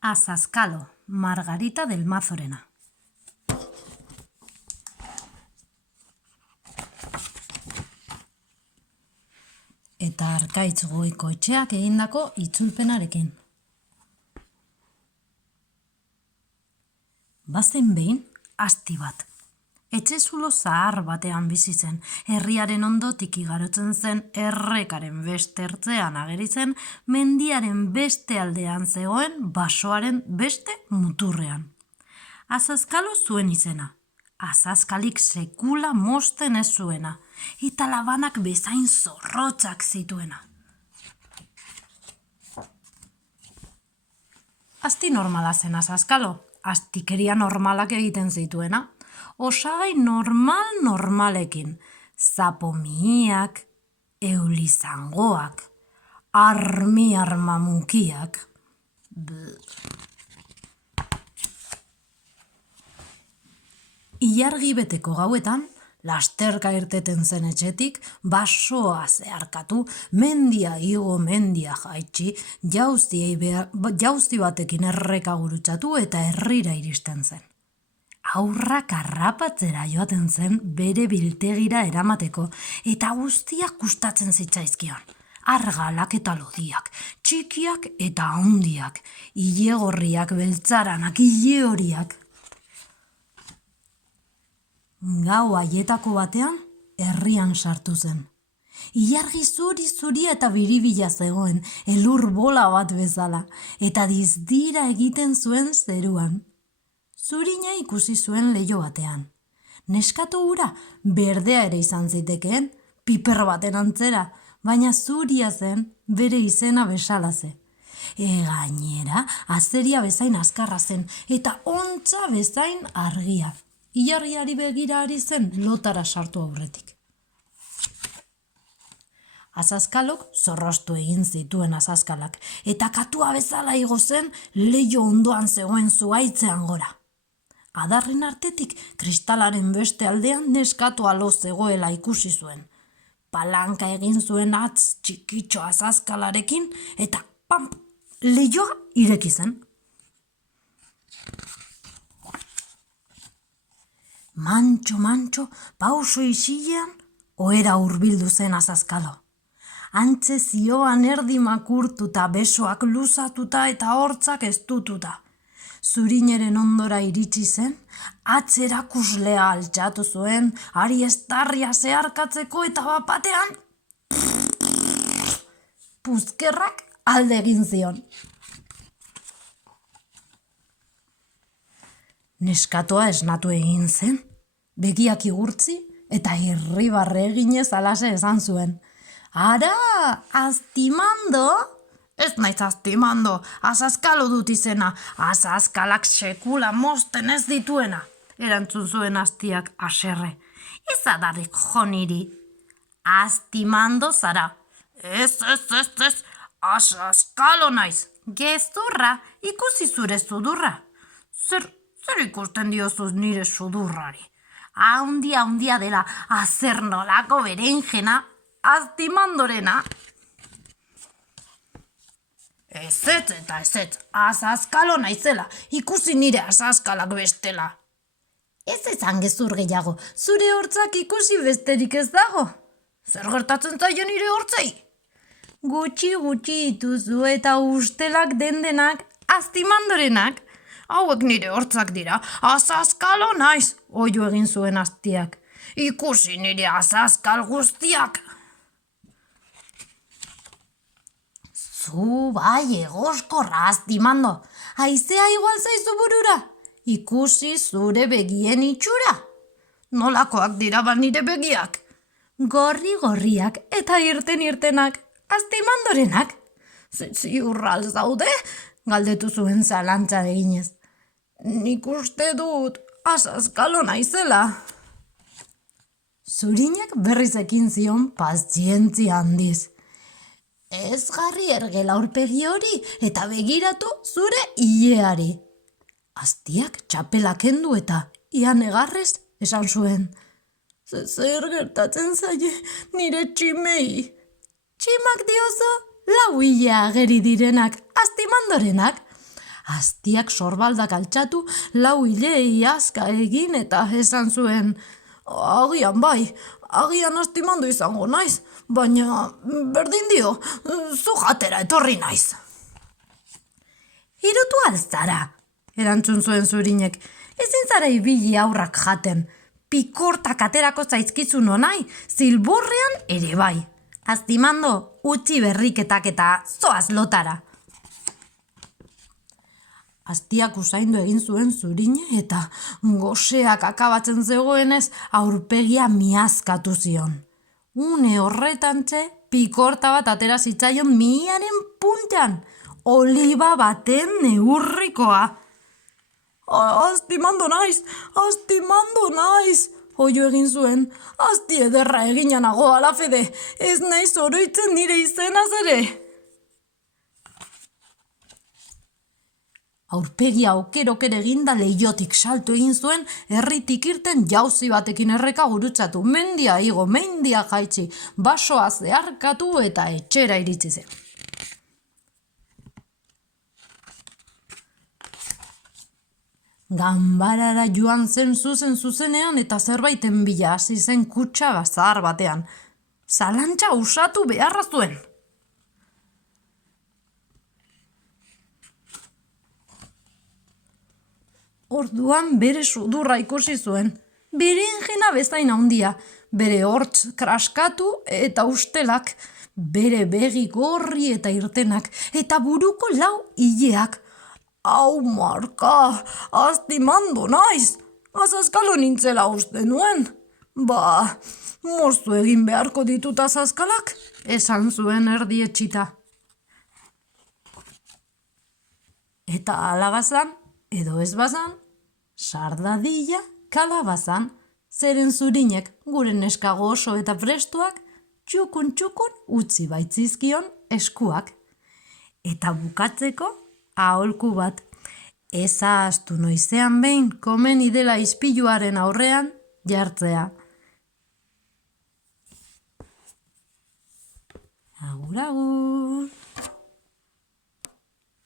Azazkalo, Margarita del Mazorena. Eta Arkaitz Goikoetxeak egindako itzulpenarekin. Bazen behin, asti bat. Etxe zulo zahar batean bizi zen, herriaren ondotik igarotzen zen, errekaren beste ertzean ageri zen, mendiaren beste aldean zegoen, basoaren beste muturrean. Azazkalo zuen izena. Azazkalik sekula mosten ez zuena, eta labanak bezain zorrotzak zituena. Asti normala zen Azazkalo, astikeria normalak egiten zituena, osagai normalekin, zapomiak, eulizangoak, armamukiak. Ilargi beteko gauetan, lasterka irteten zen etxetik, basoa zeharkatu, mendia igo, mendia jaitsi, jauzi batekin erreka gurutzatu eta herrira iristen zen. Aurrak harrapatzera joaten zen bere biltegira eramateko, eta guztiak gustatzen zitzaizkion. Argalak eta lodiak, txikiak eta handiak, ilegorriak, beltzaranak, ile horiak. Gau haietako batean, herrian sartu zen. Ilargi zuri eta biribila zegoen, elur bola bat bezala, eta dizdira egiten zuen zeruan. Zurina ikusi zuen leiho batean. Neskatu hura berdea ere izan zitekeen, piper baten antzera, baina zuria zen bere izena bezala ze. Gainera, azeria bezain azkarra zen, eta ontza bezain argia. Ilargiari begira ari zen lotara sartu aurretik. Azazkalok zorrostu egin zituen azazkalak, eta katua bezala igo zen leiho ondoan zegoen zuhaitzean gora. Adarren artetik kristalaren beste aldean neskatu alo zegoela ikusi zuen. Palanka egin zuen atz txikitxo azazkalarekin, eta pamp, leihoa ireki zen. Mantxo, pauso isilean, ohera hurbildu zen Azazkalo. Antze zioan erdi makurtuta, besoak luzatuta eta hortzak eztututa. Zurineren ondora iritsi zen, atzerakuslea altxatu zuen, ari estarria zeharkatzeko eta bapatean puzkerrak alde egin zion. Neskatoa esnatu egin zen, begiak igurtzi eta irribarre eginez alase esan zuen. Ara, aztimando? Ez naiz aztimando, Azazkalo dut izena, azazkalak sekula mosten ez dituena, erantzun zuen astiak haserre. Ez adarik jo niri. Aztimando zara. Ez, Azazkalo naiz. Gezurra, ikusi zure sudurra. Zer ikusten diozuz nire sudurrari? Haundia dela azernolako berenjena, aztimandorena. Ez, Azazkalo naizela, ikusi nire azazkalak bestela. Ez ezan gezur gehiago, zure hortzak ikusi besterik ez dago. Zer gertatzen zaio nire hortzei? Gutxi dituzu eta ustelak dendenak aztimandorenak. Hauek nire hortzak dira, Azazkalo naiz, oihu egin zuen astiak. Ikusi nire azazkal guztiak. Zu bai egoskorra aztimando, haizea igual zaizu burura. Ikusi zure begien itxura. Nolakoak dira ba nire begiak? Gorriak eta irtenak, aztimandorenak. Ziurral zaude? Galdetu zuen zalantza eginez. Nik uste dut, Azazkalo naizela. Zurinak berriz ekin zion pazientzia handiz. Ez jarri ergela aurpegi hori eta begiratu zure ileari. Astiak txapela kendu eta ia negarrez esan zuen. Zer gertatzen zaie nire tximei? Tximak diozu? Lau ilea ageri direnak, aztimandorenak. Aztiak sorbaldak altxatu, lau hilei azka egin eta esan zuen, agian bai, agian astimandu izango naiz, baina berdin dio, zu jatera etorri naiz. Irutu alzara, erantzun zuen Zurinek, ezin zara ibili aurrak jaten, pikortak aterako zaizkizu nonai, zilborrean ere bai. Aztimando, utzi berriketak eta zoaz lotara. Aztiak usaindu egin zuen Zurine eta goseak akabatzen zegoenez aurpegia miazkatu zion. Une horretantxe, pikorta bat atera zitzaion mihiaren puntan, oliba baten neurrikoa. Aztimando naiz, oio egin zuen, azti ederra eginanago alafede, ez naiz oroitzen nire izenaz ere. Aurpegia oker eginda leihotik salto egin zuen, herritik irten jauzi batekin erreka gurutzatu, mendia igo, mendia jaitsi, basoa zeharkatu eta etxera iritsi zen. Ganbarara joan zen zuzenean eta zerbaiten bila hasi zen kutxa bazar batean. Zalantza usatu beharra zuen. Orduan bere sudurra ikusi zuen. Bere ingena bezain handia, bere hortz kraskatu eta ustelak, bere begi gorri eta irtenak, eta buruko lau hileak. Hau marka, aztimando naiz, azaskalo nintzela uste nuen. Moztu egin beharko ditut azaskalak, esan zuen erdietxita. Eta alabazan, edo ez bazan, sardadilla kalabazan, zeren Zurinek gure neskago oso eta prestuak, txukun utzi baitzizkion eskuak. Eta bukatzeko, aholku bat, ezaztu noizean behin komeni dela ispiluaren aurrean jartzea. Agur, agur!